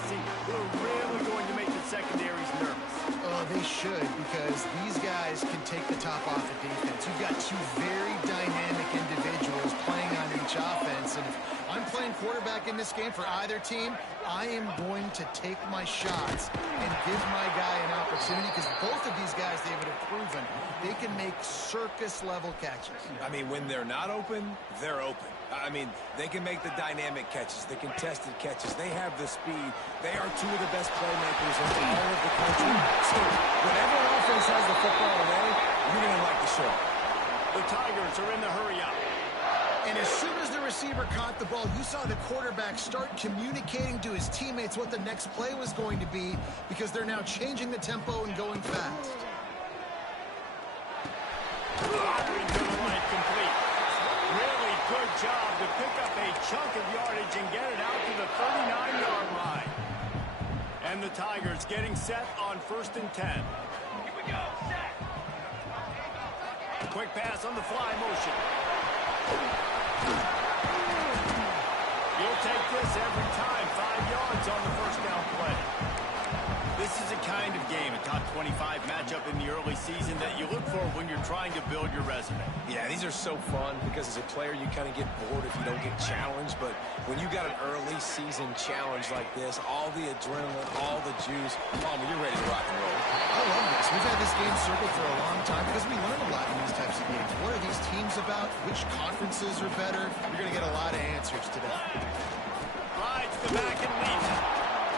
Jesse, who are really going to make the secondaries nervous. Oh, they should, because these guys can take the top off of defense. You've got two very dynamic individuals playing on each offense, and if I'm playing quarterback in this game for either team, I am going to take my shots and give my guy an opportunity, because both of these guys, David, have proven they can make circus-level catches. I mean, when they're not open, they're open. I mean, they can make the dynamic catches, the contested catches. They have the speed. They are two of the best playmakers in all of the country. So, whenever an offense has the football today, you're going to like the show. The Tigers are in the hurry-up. And as soon as the receiver caught the ball, you saw the quarterback start communicating to his teammates what the next play was going to be, because they're now changing the tempo and going fast. Complete. Really good job to pick up a chunk of yardage and get it out to the 39-yard line. And the Tigers getting set on 1st and 10. Here we go. Set. Quick pass on the fly motion. You'll take this every time. 5 yards on the first down play. This is a kind of game, a top 25 matchup in the early season that you look for when you're trying to build your resume. Yeah, these are so fun because as a player you kind of get bored if you don't get challenged, but when you got an early season challenge like this, all the adrenaline, all the juice, Palmer, you're ready to rock and roll. I love this. We've had this game circled for a long time because we learn a lot in these types of games. What are these teams about? Which conferences are better? You're going to get a lot of answers today. Rides the back and leaves it.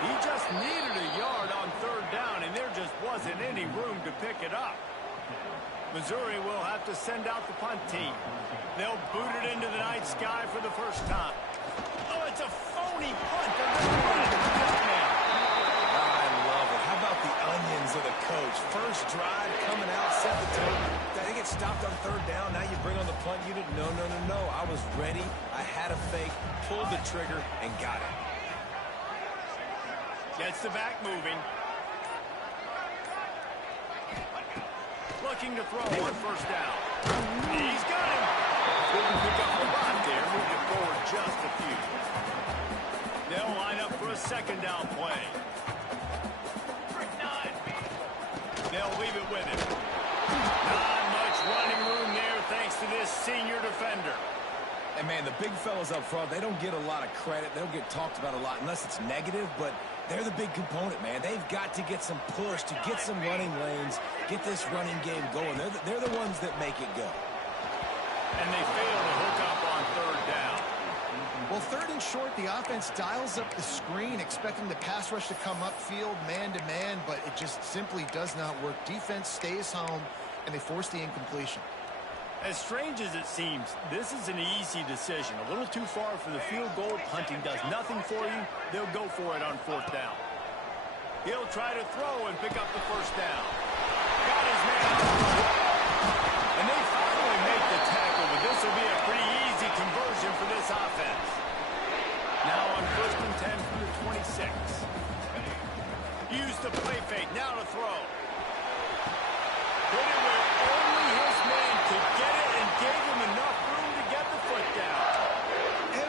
He just needed a yard on 3rd down, and there just wasn't any room to pick it up. Missouri will have to send out the punt team. They'll boot it into the night sky for the first time. Oh, it's a phony punt. I love it. How about the onions of the coach? First drive, coming out, set the tone. They get stopped on 3rd down. Now you bring on the punt unit. No. I was ready. I had a fake, pulled the trigger, and got it. Gets the back moving. Looking to throw on 1st down. He's got him. Couldn't pick up a lot there. Moved it forward just a few. They'll line up for a 2nd down play. They'll leave it with him. Not much running room there thanks to this senior defender. And, man, the big fellas up front, they don't get a lot of credit. They don't get talked about a lot unless it's negative, but they're the big component, man. They've got to get some push, to get some running lanes, get this running game going. They're the ones that make it go. And they fail to hook up on 3rd down. Well, 3rd and short, the offense dials up the screen, expecting the pass rush to come upfield, man-to-man, but it just simply does not work. Defense stays home, and they force the incompletion. As strange as it seems, this is an easy decision. A little too far for the field goal. Punting does nothing for you. They'll go for it on 4th down. He'll try to throw and pick up the 1st down. Got his man out. And they finally make the tackle, but this will be a pretty easy conversion for this offense. Now on 1st and 10 from the 26. Use the play fake. Now to throw. Put it where only his man could get it and gave him enough room to get the foot down.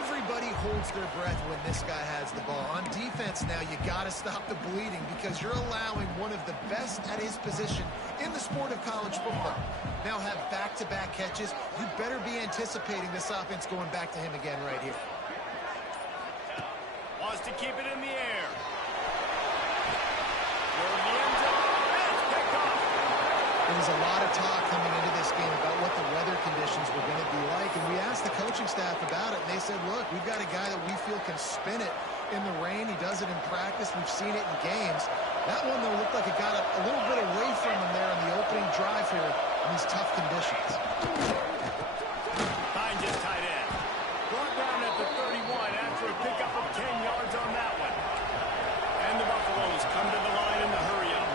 Everybody holds their breath when this guy has the ball. On defense now, you got to stop the bleeding because you're allowing one of the best at his position in the sport of college football. Now have back-to-back catches. You better be anticipating this offense going back to him again right here. Wants to keep it in the air. Toward the end zone. It's picked off. There was a lot of talk coming into this game about what the weather conditions were going to be like, and we asked the coaching staff about it, and they said, look, we've got a guy that we feel can spin it in the rain. He does it in practice. We've seen it in games. That one, though, looked like it got a little bit away from him there on the opening drive here in these tough conditions. Hines is tight end. Brought down at the 31 after a pickup of 10 yards on that one. And the Buffaloes come to the line in the hurry-up.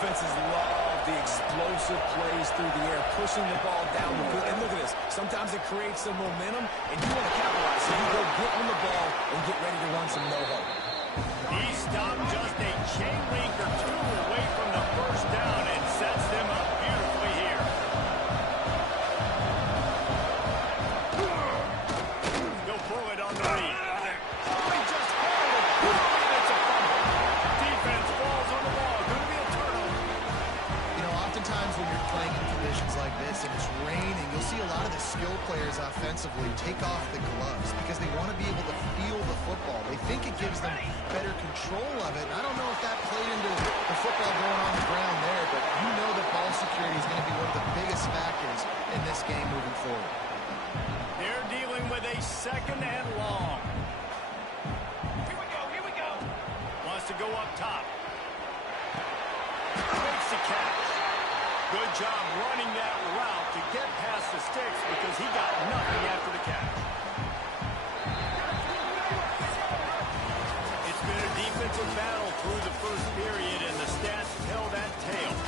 Offenses love the explosive plays through the air, pushing the ball down the field. And look at this. Sometimes it creates some momentum, and you want to capitalize. So you go get on the ball and get ready to run some no-hope. He stopped just a chain link or two away from the 1st down and sets them up beautifully here. They'll pull it on the lead. Oh, he just hauled it. players offensively take off the gloves because they want to be able to feel the football. They think it gives them better control of it. I don't know if that played into the football going on the ground there, but you know that ball security is going to be one of the biggest factors in this game moving forward. They're dealing with a second and long. Here we go. Wants to go up top. Makes the catch. Good job running that route to get past the sticks because he got nothing after the catch. It's been a defensive battle through the first period, and the stats tell that tale.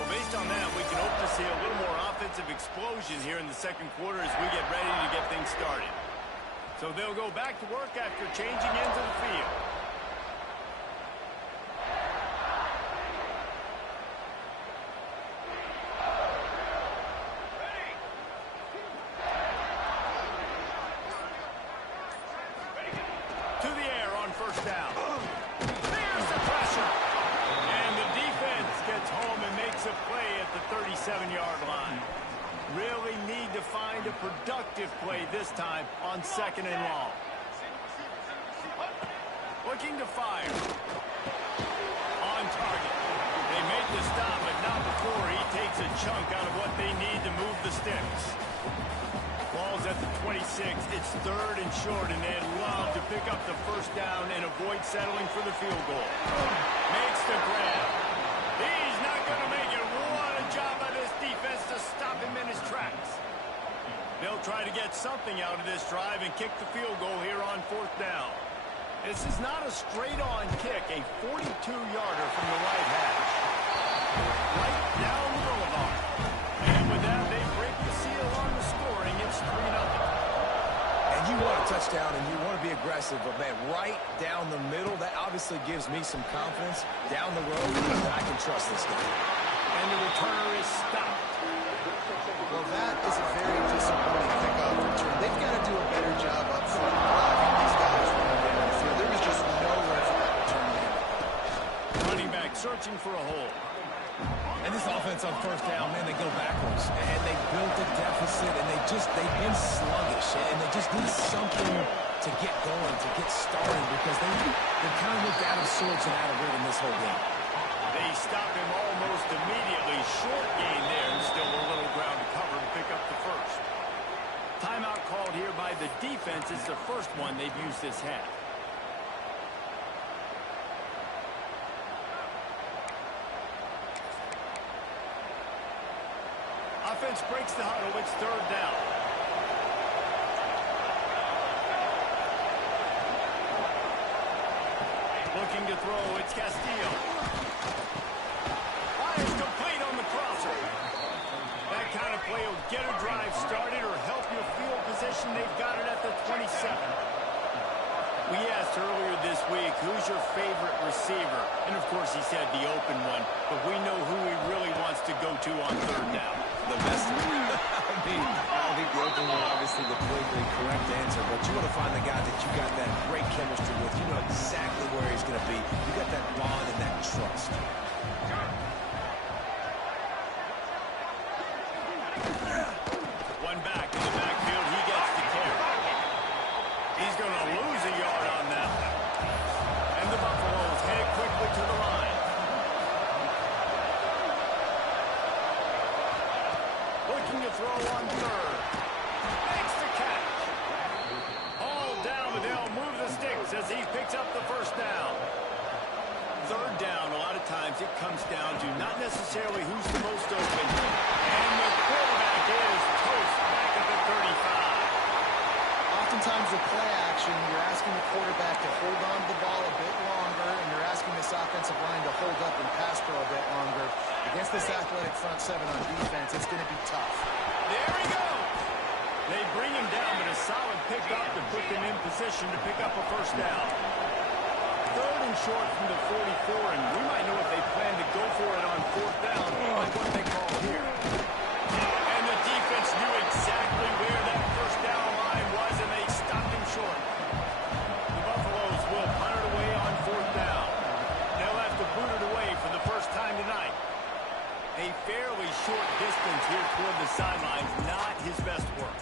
Well, based on that, we can hope to see a little more offensive explosion here in the second quarter as we get ready to get things started. So they'll go back to work after changing into the field. To the air on first down. There's the pressure. And the defense gets home and makes a play at the 37-yard line. Really need to find a productive play this time on second and long. Looking to fire. On target. They make the stop, but not before he takes a chunk out of what they need to move the sticks. Ball's at the 26. It's third and short, and they'd love to pick up the first down and avoid settling for the field goal. Makes the grab. He's not going to make it. What a job by this defense to stop him in his tracks. They'll try to get something out of this drive and kick the field goal here on fourth down. This is not a straight-on kick, a 42-yarder from the right hash. Right down the boulevard. And with that, they break the seal on the scoring. It's 3-0. And you want a touchdown and you want to be aggressive, but man, right down the middle, that obviously gives me some confidence. Down the road, I can trust this guy. And the returner is stopped. Well, that is a very disappointing kickoff return. They've got to do a better job up front blocking these guys running down the field. There was just nowhere for that return man. Running back searching for a hole. And this offense on first down, man, they go backwards. And they built a deficit, and they've been sluggish. And they just need something to get going, to get started, because they kind of looked out of sorts and out of rhythm this whole game. They stop him almost immediately. Short gain there, and still a little ground to cover to pick up the first. Timeout called here by the defense. It's the first one they've used this half. Offense breaks the huddle. It's third down. Looking to throw. It's Castillo. Fires complete on the crosser. That kind of play will get a drive started or help your field position. They've got it at the 27. We asked earlier this week, who's your favorite receiver? And, of course, he said the open one. But we know who he really wants to go to on third down. The best one. I think the open one, obviously, the politically correct answer. But you want to find the guy that you got that great chemistry with. You know exactly where he's going to be. You got that bond and that trust. One back in the backfield. He gets the carry. He's going to lose a yard on that one. And the Buffaloes head quickly to the line. Looking to throw on third. Makes the catch. All down, but they'll move the sticks as he picks up the first down. Third down, a lot of times it comes down to not necessarily who's the most open. And the quarterback is toast back at the 35. Oftentimes with play action, you're asking the quarterback to hold on to the ball a bit longer, and you're asking this offensive line to hold up and pass pro a bit longer. Against this athletic front seven on defense, it's going to be tough. There he goes. They bring him down, but a solid pickup to put them in position to pick up a first down. Third and short from the 44, and we might know if they plan to go for it on fourth down, like what they call here. And the defense knew exactly where that first down line was, and they stopped him short. The Buffaloes will punt a fairly short distance here toward the sidelines. Not his best work.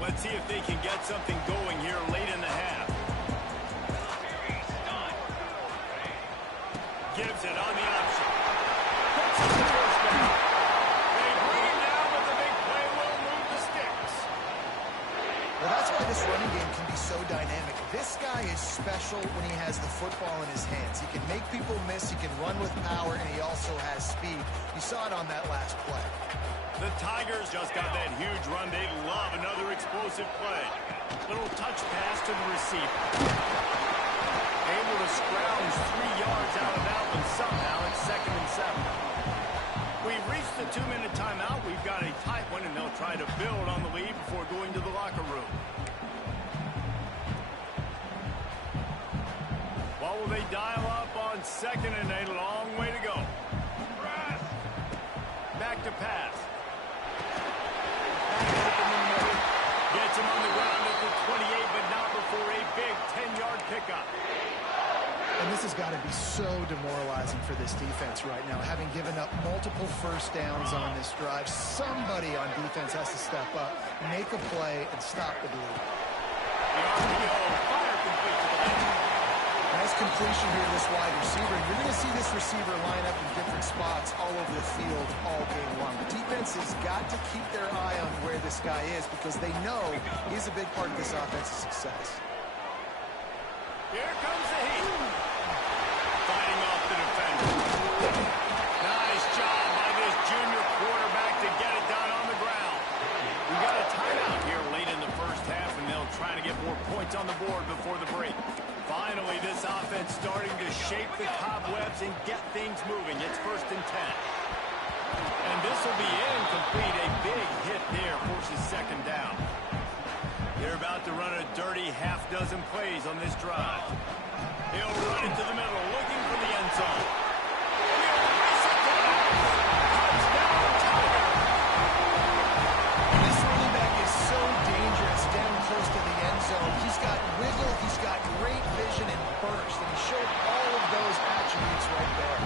Let's see if they can get something going here late in the half. Gives it on the option. Picks up the first down. They bring him down with the big play. Will move the sticks. Well, that's why this running game can be so dynamic. This guy is special when he has the football in his hands. He can make people miss, he can run with power, and he also has speed. You saw it on that last play. The Tigers just got that huge run. They love another explosive play. Little touch pass to the receiver. Able to scrounge 3 yards out of that one somehow. It's 2nd and 7. We've reached the 2-minute timeout. We've got a tight one, and they'll try to build on the lead before going to the locker room. What will they dial up on 2nd and a long way to go? Back to pass. Gets him on the ground at the 28, but not before a big 10-yard pickup. And this has got to be so demoralizing for this defense right now. Having given up multiple first downs on this drive, somebody on defense has to step up, make a play, and stop the bleed. The RPO, fire complete to the left. Nice completion here to this wide receiver. You're going to see this receiver line up in different spots all over the field all game long. The defense has got to keep their eye on where this guy is because they know he's a big part of this offense's success. Here comes the heat. Fighting off the defender. Nice job by this junior quarterback to get it done on the ground. We got a timeout here late in the first half, and they'll try to get more points on the board before the break. Finally, this offense starting to shake the cobwebs and get things moving. It's 1st and 10. And this will be incomplete. A big hit there forces 2nd down. They're about to run a dirty half-dozen plays on this drive. He'll run it to the middle, looking for the end zone. He'll race it to the house. Touchdown, Tiger! This running back is so dangerous down close to the end zone. He's got wiggle, he's got great vision and burst, and he showed all of those attributes right there.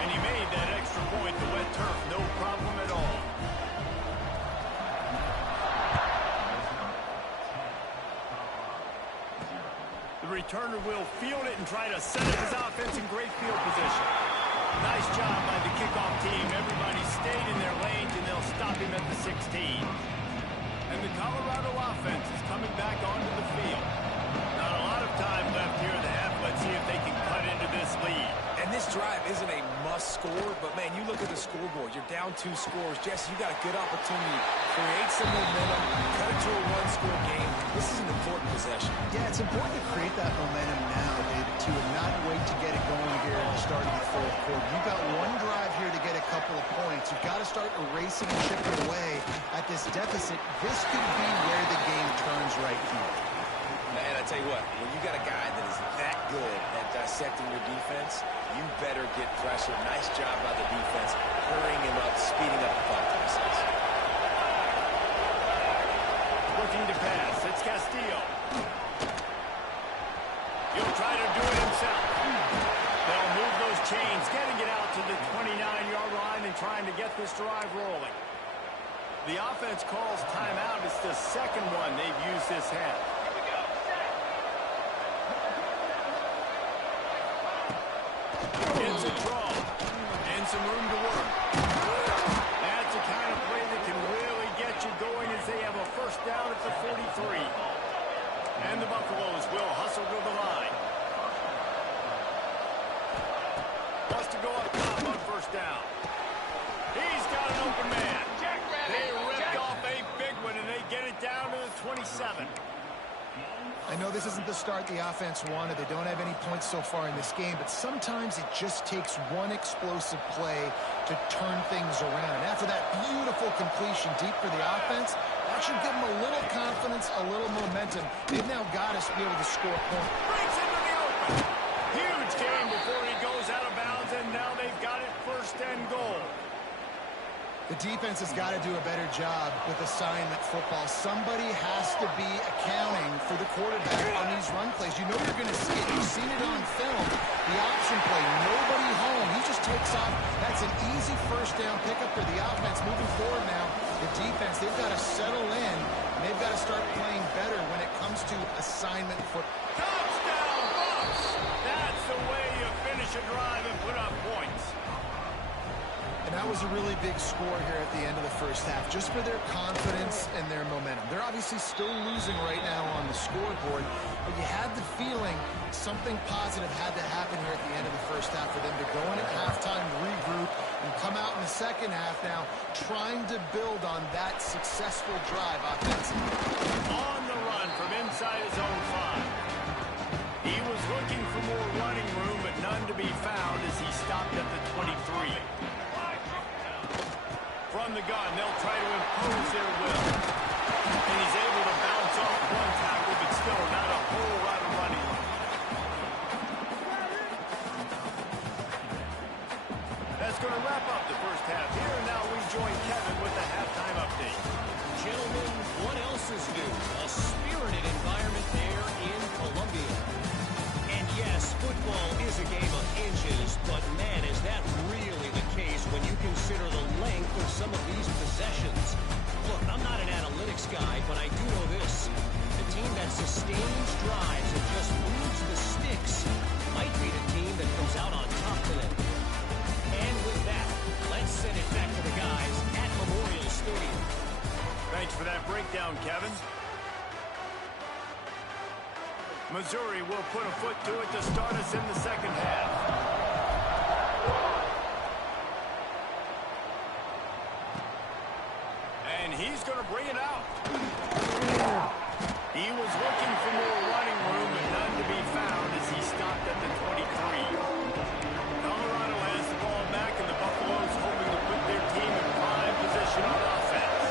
And he made that extra point, the wet turf, no problem at all. The returner will field it and try to set up his offense in great field position. Nice job by the kickoff team. Everybody stayed in their lanes, and they'll stop him at the 16. And the Colorado offense is coming back onto the field. Not a lot of time left here in the half. Let's see if they can cut into this lead. And this drive isn't a must score, but man, you look at the scoreboard, you're down 2 scores. Jesse, you got a good opportunity. Create some momentum, cut it to a 1-score game. This is an important possession. Yeah, it's important to create that momentum now, David, too, and not wait to get it going here at the start of the 4th quarter. You've got one drive here to get a couple of points. You've got to start erasing and chipping away at this deficit. This could be where the game turns right here. Man, I tell you what, when you got a guy that is that good at dissecting your defense, you better get pressure. Nice job by the defense, hurrying him up, speeding up the thought process. Looking to pass. It's Castillo. He'll try to do it himself. They'll move those chains, getting it out to the 29-yard line and trying to get this drive rolling. The offense calls timeout. It's the 2nd one they've used this half. It's a draw and some room to work. That's the kind of play that can really get you going as they have a 1st down at the 43. And the Buffaloes will hustle to the line. Wants to go up top on 1st down. He's got an open man. They ripped off a big one, and they get it down to the 27. I know this isn't the start the offense wanted. They don't have any points so far in this game, but sometimes it just takes one explosive play to turn things around. And after that beautiful completion deep for the offense, that should give them a little confidence, a little momentum. They've now got us to be able to score points. Breaks into the open. Huge game before he goes out of bounds, and now they've got it 1st and goal. The defense has got to do a better job with assignment football. Somebody has to be accounting for the quarterback on these run plays. You know you're going to see it. You've seen it on film. The option play, nobody home. He just takes off. That That's an easy first down pickup for the offense. Moving forward now, the defense, they've got to settle in. And they've got to start playing better when it comes to assignment football. Touchdown, Bucks! That's the way you finish a drive and put up points. And that was a really big score here at the end of the first half, just for their confidence and their momentum. They're obviously still losing right now on the scoreboard, but you had the feeling something positive had to happen here at the end of the first half for them to go in at halftime, regroup, and come out in the second half now trying to build on that successful drive offensively. On the run from inside his own 5. He was looking for more running room, but none to be found as he stopped at the 23. From the gun, they'll try to impose their will. And he's able to bounce off one tackle, but still not a whole lot of running room. That's going to wrap up the first half here, and now we join Kevin with the halftime update. Gentlemen, what else is new? A spirited environment there in Columbia. And yes, football is a game of inches, but man, is that really the case when you consider the length of some of these possessions. Look, I'm not an analytics guy, but I do know this. The team that sustains drives and just moves the sticks might be the team that comes out on top today. And with that, let's send it back to the guys at Memorial Stadium. Thanks for that breakdown, Kevin. Missouri will put a foot to it to start us in the second half. And he's going to bring it out. He was looking for more running room, but none to be found as he stopped at the 23. Colorado has the ball back, and the Buffaloes hoping to put their team in prime position on offense.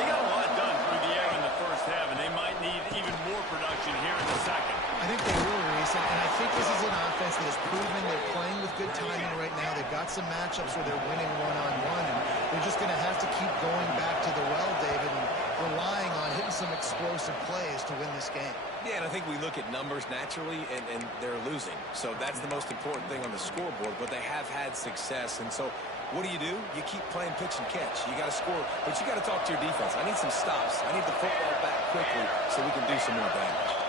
They got a lot done through the air in the first half, and they might need even more production here in the second. I think they will, Reese, and I think this is an offense that has proven they're playing with good timing right now. They've got some matchups where they're winning one-on-one, and they're just going to have to keep going back to the well, David, and relying on hitting some explosive plays to win this game. Yeah, and I think we look at numbers naturally, and they're losing. So that's the most important thing on the scoreboard, but they have had success. And so what do? You keep playing pitch and catch. You got to score, but you got to talk to your defense. I need some stops. I need the football back quickly so we can do some more damage.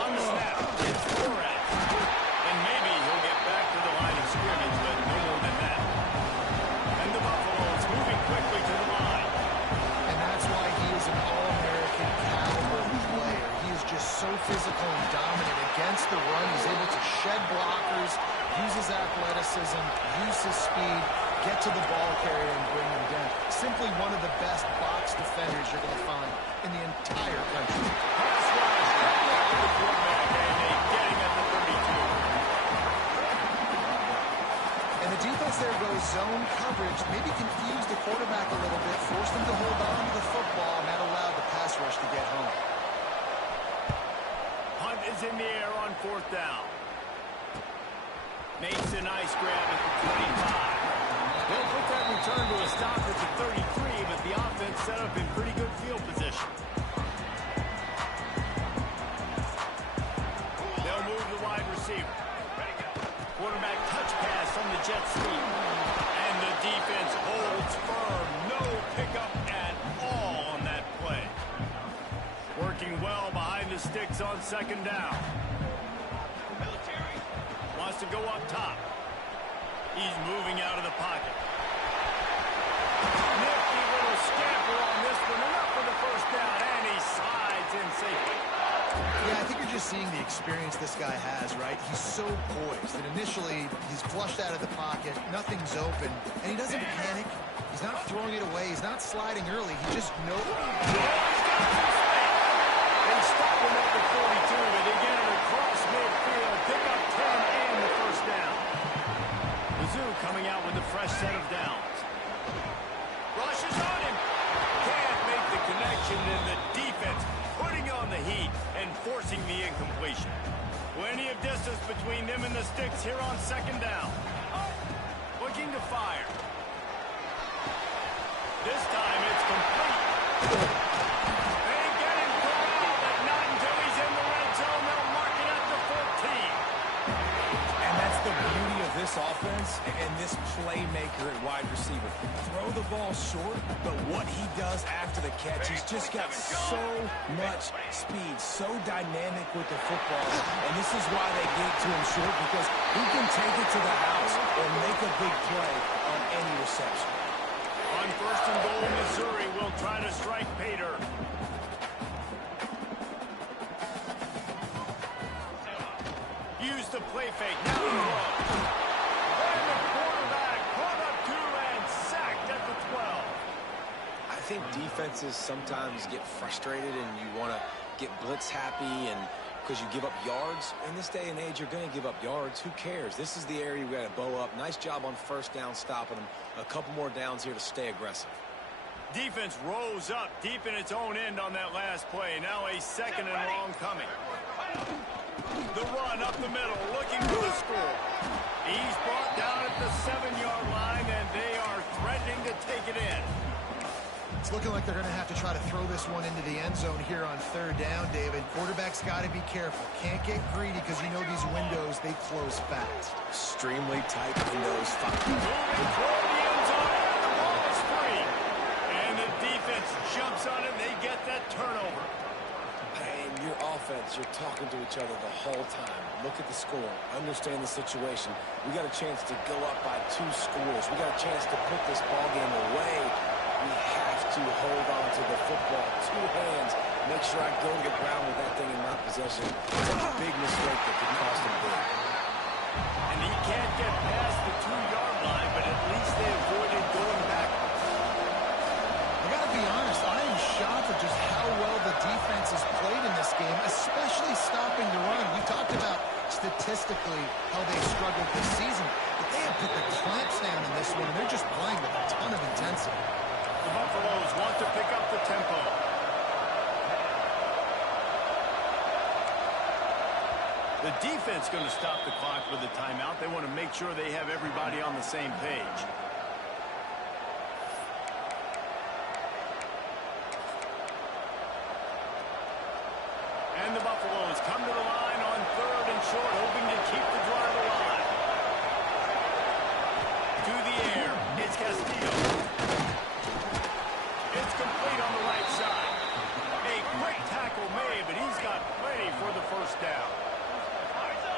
On the snap, it's Borat. And maybe he'll get back to the line of scrimmage, but no more than that. And the Buffaloes moving quickly to the line. And that's why he is an All-American caliber player. He is just so physical and dominant against the run. He's able to shed blockers, use his athleticism, use his speed, get to the ball carrier and bring him down. Simply one of the best box defenders you're going to find in the entire country. Pass rush. The quarterback, and they get him at the 32. And the defense there goes zone coverage, maybe confused the quarterback a little bit, forced him to hold on to the football, and that allowed the pass rush to get home. Hunt is in the air on fourth down. Makes a nice grab at the 25. They'll put that return to a stop at the 33, but the offense set up in pretty good field position. They'll move the wide receiver. Quarterback touch pass on the jet sweep. And the defense holds firm. No pickup at all on that play. Working well behind the sticks on second down. Wants to go up top. He's moving out of the pocket. Nifty little scamper on this one. Enough for the first down, and he slides in safely. Yeah, I think you're just seeing the experience this guy has, right? He's so poised that initially he's flushed out of the pocket, nothing's open, and he doesn't panic. He's not throwing it away. He's not sliding early. He just knows. They stop him at the 42, but they get it across midfield, pick up 10 and the first down. Mizzou coming out with a fresh set of downs. Rushes on him. Can't make the connection, and the defense putting on the heat and forcing the incompletion. Plenty of distance between them and the sticks here on second down. Looking to fire. This time it's complete. They get him corralled, but not until he's in the red zone. They'll mark it at the 14. And that's the beauty of this offense and this playmaker at wide receiver. Throw the ball short, but what he does after the catch, he's just got so much speed, so dynamic with the football. And this is why they get to him short, because he can take it to the house or make a big play on any reception. On first and goal, Missouri will try to strike Pater. Use the play fake. Now throw. And the quarterback caught up to and sacked at the 12. I think defenses sometimes get frustrated and you want to get blitz happy and because you give up yards. In this day and age, you're going to give up yards. Who cares? This is the area we got to bow up. Nice job on first down stopping them. A couple more downs here to stay aggressive. Defense rose up deep in its own end on that last play. Now a second and long coming. The run up the middle, looking for the score. He's brought down at the 7-yard line, and they are threatening to take it in. It's looking like they're going to have to try to throw this one into the end zone here on third down, David. Quarterback's got to be careful. Can't get greedy because you know these windows, they close fast. Extremely tight windows. Moving toward the end zone, and the ball is free. And the defense jumps on it, and they get that turnover. And your offense, you're talking to each other the whole time. Look at the score. Understand the situation. We got a chance to go up by 2 scores. We got a chance to put this ball game away. We have to hold on to the football. 2 hands. Make sure I go to the ground with that thing in my possession. It's a big mistake that could cost him big. And he can't get past the 2-yard line, but at least they avoided going back. I got to be honest, I am shocked at just how well the defense has played in this game, especially stopping the run. We talked about statistically how they struggled this season, but they have put the clamps down in this one, and they're just playing with a ton of intensity. The Buffaloes want to pick up the tempo. The defense going to stop the clock with a timeout. They want to make sure they have everybody on the same page. And the Buffaloes come to the line on third and short, hoping to keep the drive alive. To the air, it's Castillo. It's complete on the right side. A quick tackle made, but he's got plenty for the first down.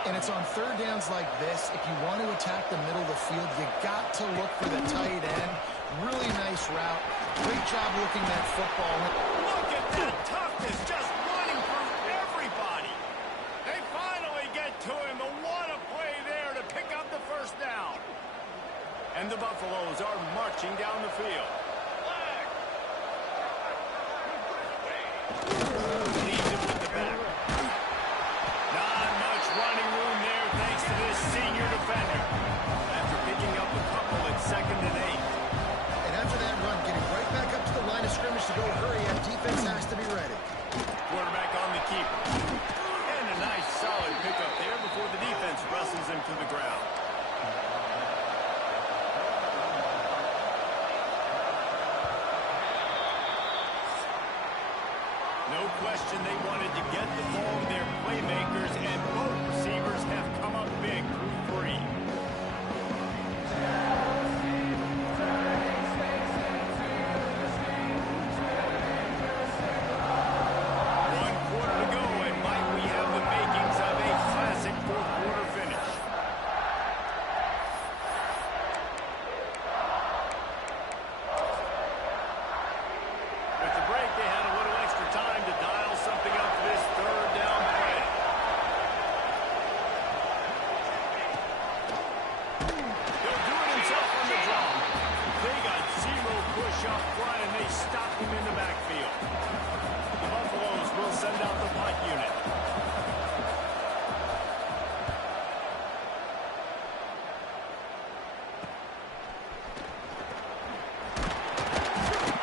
And it's on third downs like this, if you want to attack the middle of the field, you got to look for the tight end. Really nice route. Great job looking that football. Look at that toughness, just running through everybody. They finally get to him, but what a play there to pick up the first down. And the Buffaloes are marching down the field. Leaves it with the back. Not much running room there thanks to this senior defender. After picking up a couple at 2nd and 8. And after that run, getting right back up to the line of scrimmage to go hurry up, defense has to be ready. Quarterback on the keeper. And a nice solid pickup there before the defense wrestles him to the ground. No question they wanted to get the ball to their playmakers, and both receivers have come up big through 3. One quarter to go, and might we have the makings of a classic fourth-quarter finish. With the break, they had a little extra time to dial something up for this third down play. He'll do it himself on the draw. They got 0 push up front, and they stopped him in the backfield. The Buffaloes will send out the punt unit.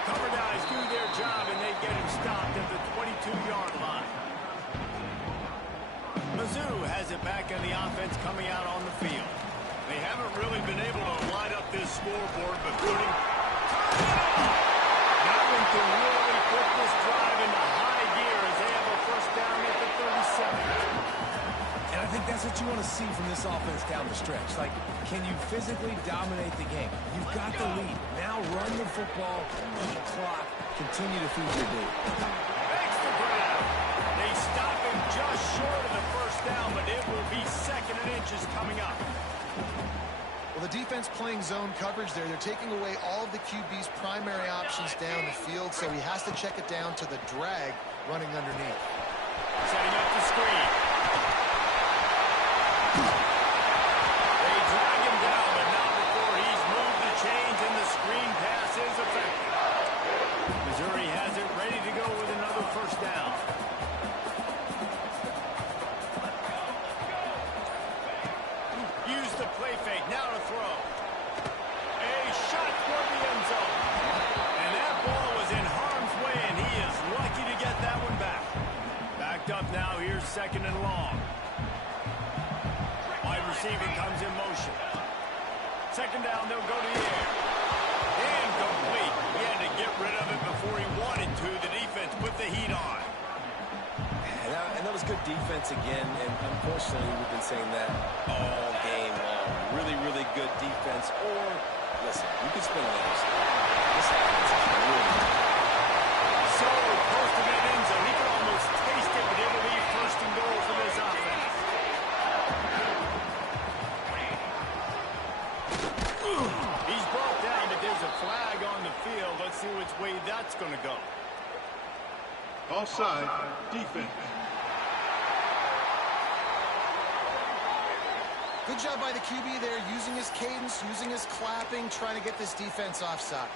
Cover guys do their job, and they get him stopped at the 22-yard line. Mizzou has it back on the offense coming out on the field. They haven't really been able to light up this scoreboard, but putting having to really put this drive into high gear as they have a first down at the 37. And I think that's what you want to see from this offense. offense down the stretch. Like, can you physically dominate the game? You've got the lead. Now run the football, eat clock, continue to feed your dude. Makes the grab. They stop him just short of the first down, but it will be 2nd and inches coming up. Well, the defense playing zone coverage there. They're taking away all of the QB's primary options down the field, so he has to check it down to the drag running underneath. Setting up the screen. They drag him down, but not before he's moved the chains, and the screen pass is effective. Missouri has it ready to go with another first down. Use the play fake. Now to throw. A shot toward the end zone. And that ball was in harm's way, and he is lucky to get that one back. Backed up now. Here's 2nd and long. Wide receiver comes in motion. 2nd down, they'll go to the air. Incomplete. He had to get rid of it before he wanted to. The defense put the heat on. And that was good defense again, and unfortunately we've been saying that all game long. Really, really good defense. Or, listen, you can spin it out. This offense is really good. So, close to that end zone. He could almost taste it, but it will be 1st and goal for this offense. He's brought down, but there's a flag on the field. Let's see which way that's going to go. Offside, defense. Good job by the QB there, using his cadence, using his clapping, trying to get this defense offside.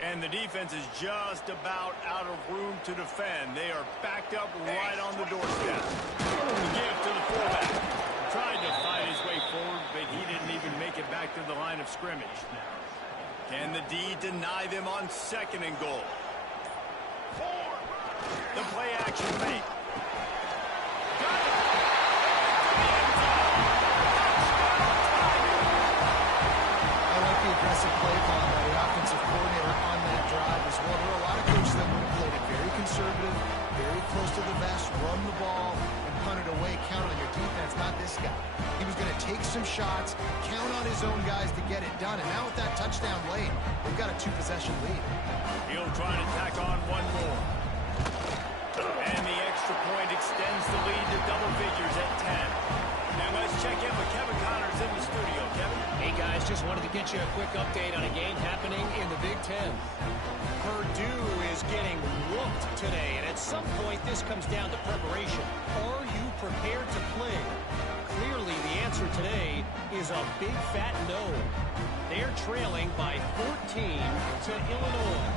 And the defense is just about out of room to defend. They are backed up right on the doorstep. Give to the fullback. Tried to fight his way forward, but he didn't even make it back to the line of scrimmage. Can the D deny them on 2nd and goal? The play action fake. I like the aggressive play call by the offensive coordinator on that drive as well. There are a lot of coaches that would have played it very conservative, very close to the vest, run the ball, and punt it away, count on your defense, not this guy. He was going to take some shots, count on his own guys to get it done, and now with that touchdown late, they've got a 2-possession lead. He'll try to tack on one more. And the extra point extends the lead to double figures at 10. Now let's check in with Kevin Connors in the studio. Kevin? Hey, guys, just wanted to get you a quick update on a game happening in the Big Ten. Purdue is getting whooped today, and at some point this comes down to preparation. Are you prepared to play? Clearly, the answer today is a big fat no. They're trailing by 14 to Illinois.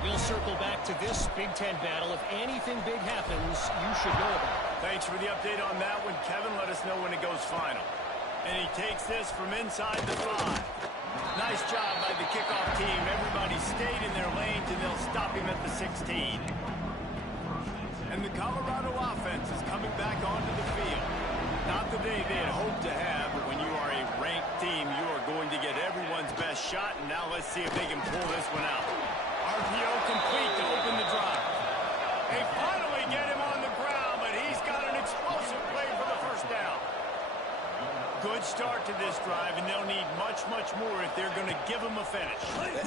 We'll circle back to this Big Ten battle. If anything big happens, you should know about it. Thanks for the update on that one, Kevin. Let us know when it goes final. And he takes this from inside the 5. Nice job by the kickoff team. Everybody stayed in their lanes, and they'll stop him at the 16. And the Colorado offense is coming back onto the field. Not the day they had hoped to have, but when you are a ranked team, you are going to get everyone's best shot. And now let's see if they can pull this one out. RPO complete to open the drive. They finally get him on the ground, but he's got an explosive play for the first down. Good start to this drive, and they'll need much, much more if they're going to give him a finish.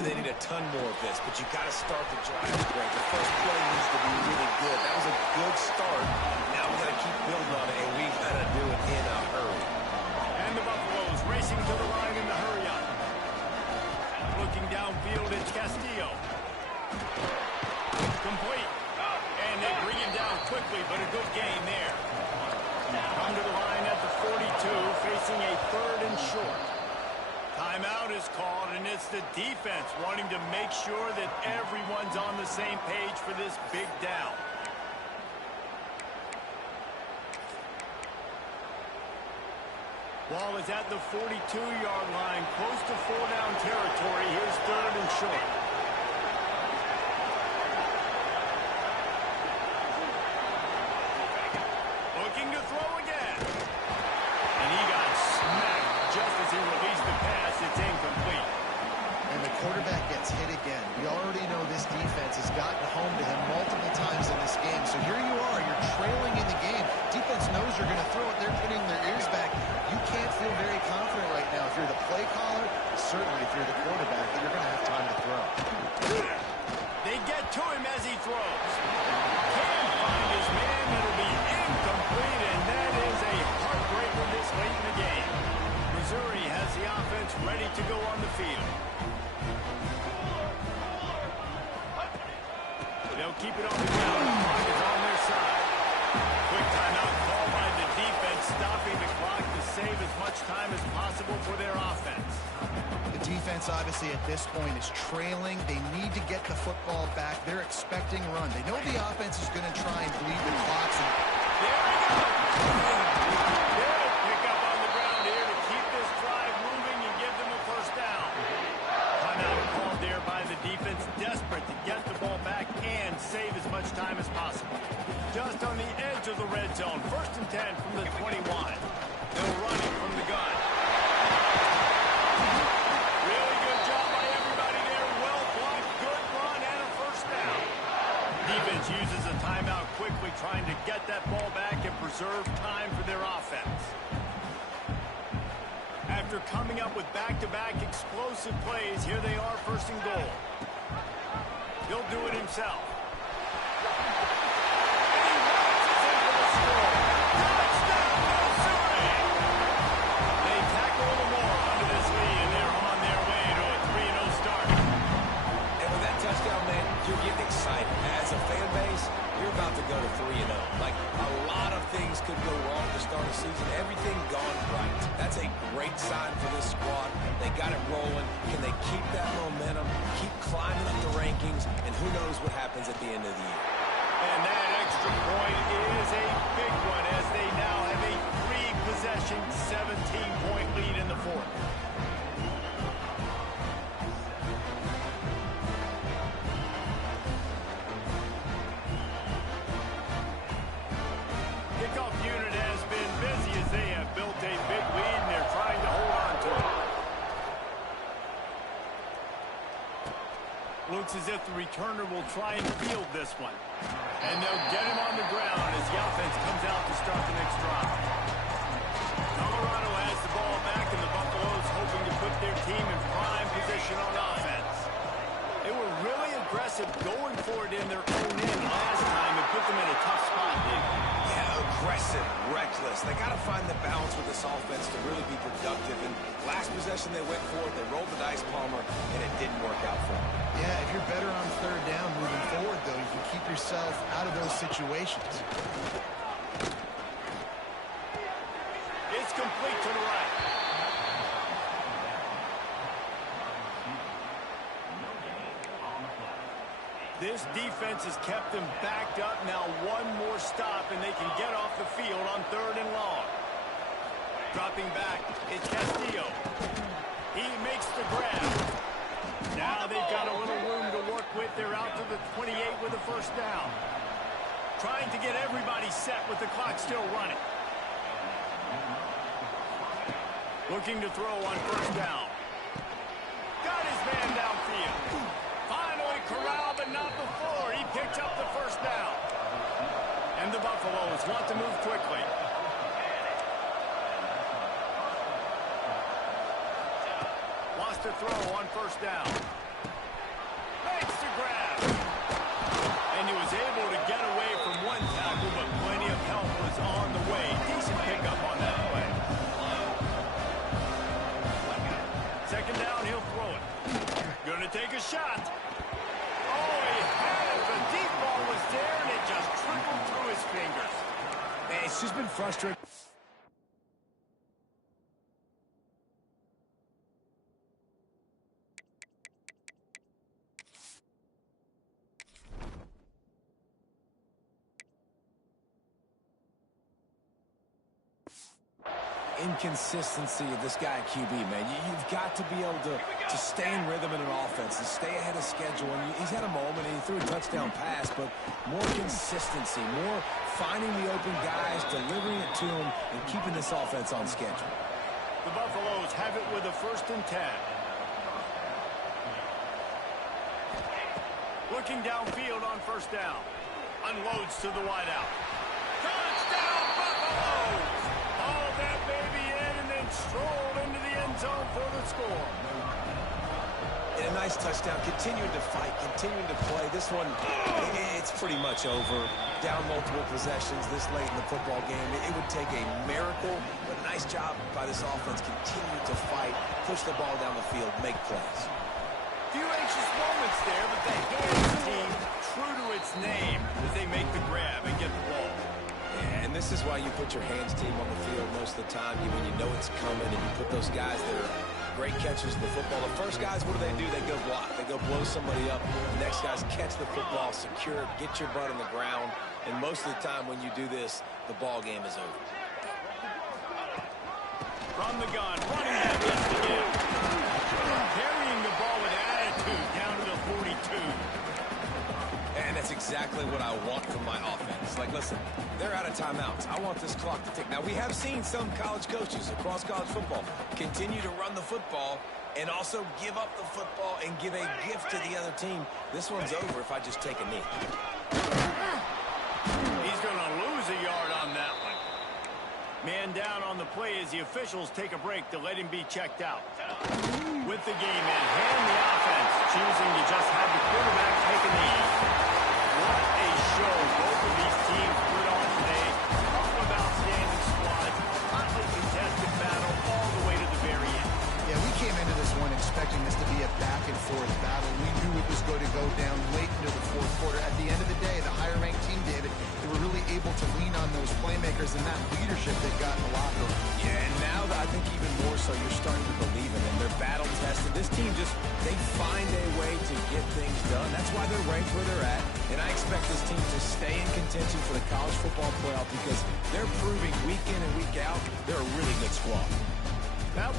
They need a ton more of this, but you got to start the drive great. The first play needs to be really good. That was a good start. Now we got to keep building on it, and we got to do it in a hurry. And the Buffaloes racing to the line in the hurry up. Looking downfield, it's Castillo. Complete. And they bring him down quickly, but a good gain there. Come to the line at the 42, facing a 3rd and short. Timeout is called, and it's the defense wanting to make sure that everyone's on the same page for this big down. Ball is at the 42-yard line, close to 4-down territory. Here's 3rd and short. Looking to throw again. And he got smacked just as he released the pass. It's incomplete. and the quarterback gets hit again. We already know this defense has gotten home to him multiple times in this game. So here you are, you're trailing in the game. Defense knows you're going to throw it. They're pinning their ears back. You can't feel very confident right now if you're the play caller, certainly if you're the quarterback, that you're going to have time to throw. They get to him as he throws. Can't find his man. It'll be incomplete, and that is a heartbreaker this late in the game. Missouri has the offense ready to go on the field. They'll keep it on the ground. The clock is on their side. Quick timeout call by the defense, stopping the clock to save as much time as possible for their offense. The defense, obviously, at this point is trailing. They need to get the football back. They're expecting run. They know the offense is going to try and bleed the clocks. There we go. They'll pick up on the ground here to keep this drive moving and give them a first down. Timeout called there by the defense, desperate to get the ball back and save as much time as possible. Just on the edge of the red zone, 1st and 10 from the 21. They'll run it from the gun. Really good job by everybody there. Well blocked, good run, and a first down. Defense uses a timeout quickly, trying to get that ball back and preserve time for their offense. After coming up with back-to-back explosive plays, here they are, 1st and goal. He'll do it himself. And he launches in for the score. Touchdown, Missouri! They tackle Lamar onto this lead, and they're on their way to a 3-0 start. And with that touchdown, man, you're getting excited. As a fan base, you're about to go to 3-0. Like, a lot of things could go wrong to start a season. Everything gone right. That's a great sign for this squad. They got it rolling. Can they keep that momentum, keep climbing up the rankings, and who knows what happens at the end of the year. And that extra point is a big one as they now have a 3-possession, 17-point lead in the 4th. Kickoff unit has been busy as they have built a big lead, and they're trying to hold on to it. Looks as if the returner will try and field this one. And they'll get him on the ground as the offense comes out to start the next drive. Colorado has the ball back, and the Buffaloes hoping to put their team in prime position on offense. They were really aggressive going for it in their own end last time and put them in a tough spot, Dave. Yeah, aggressive, reckless. They got to find the balance with this offense to really be productive. And last possession they went for it, they rolled the dice, Palmer, and it didn't work out for them. Yeah, if you're better on 3rd down moving forward, though, you can keep yourself out of those situations. It's complete to the right. This defense has kept them backed up. Now one more stop, and they can get off the field on 3rd and long. Dropping back, it's Castillo. He makes the grab. Now they've got a little room to work with. They're out to the 28 with a first down. Trying to get everybody set with the clock still running. Looking to throw on 1st down. Got his man downfield. Finally corralled, but not before. He picked up the first down. And the Buffaloes want to move quickly. Wants to throw on 1st down. Makes the grab. And he was able to get away from one tackle, but plenty of help was on the way. Decent pickup on that play. 2nd down, he'll throw it. Gonna take a shot. Oh, he had it. The deep ball was there, and it just trickled through his fingers. Man, it's just been frustrating. Inconsistency of this guy at QB, man. You've got to be able to stay in rhythm in an offense and stay ahead of schedule. And he's had a moment and he threw a touchdown pass, but more consistency, more finding the open guys, delivering it to them, and keeping this offense on schedule. The Buffaloes have it with a 1st and 10. Looking downfield on first down. Unloads to the wideout. Touchdown, Buffalo! Hauled that baby in and then strolled into the end zone for the score. And a nice touchdown, continuing to fight, continuing to play. This one, it's pretty much over. Down multiple possessions this late in the football game. It would take a miracle, but a nice job by this offense. Continue to fight, push the ball down the field, make plays. Few anxious moments there, but the hands team true to its name as they make the grab and get the ball. And this is why you put your hands team on the field most of the time. When you know it's coming and you put those guys that are great catchers of the football. The first guys, what do? They go block. They go blow somebody up. The next guys catch the football, secure it, get your butt on the ground. And most of the time when you do this, the ball game is over. From the gun, running back gets the give. Carrying the ball with attitude down to the 42. And that's exactly what I want from my offense. Like, listen, they're out of timeouts. I want this clock to tick. Now, we have seen some college coaches across college football continue to run the football and also give up the football and give a gift to the other team. This one's over if I just take a knee. He's going to lose a yard on that one. Man down on the play as the officials take a break to let him be checked out. With the game in hand, the offense choosing to just have the quarterback take a knee. What a show both of these teams put on today. Talk about standing squads, hotly contested battle all the way to the very end. Yeah, we came into this one expecting this to be a back-and-forth battle. We knew it was going to go down late into the fourth quarter. At the end of the day, the higher-ranked team, David, they were really able to lean on those playmakers and that leadership they got in the locker room. Yeah, and now I think even more so, you're starting to believe in them. They're battle-tested. This team they find a way to get things done. That's why they're ranked where they're at. And I expect this team to stay in contention for the college football playoff because they're proving week in and week out they're a really good squad. Well,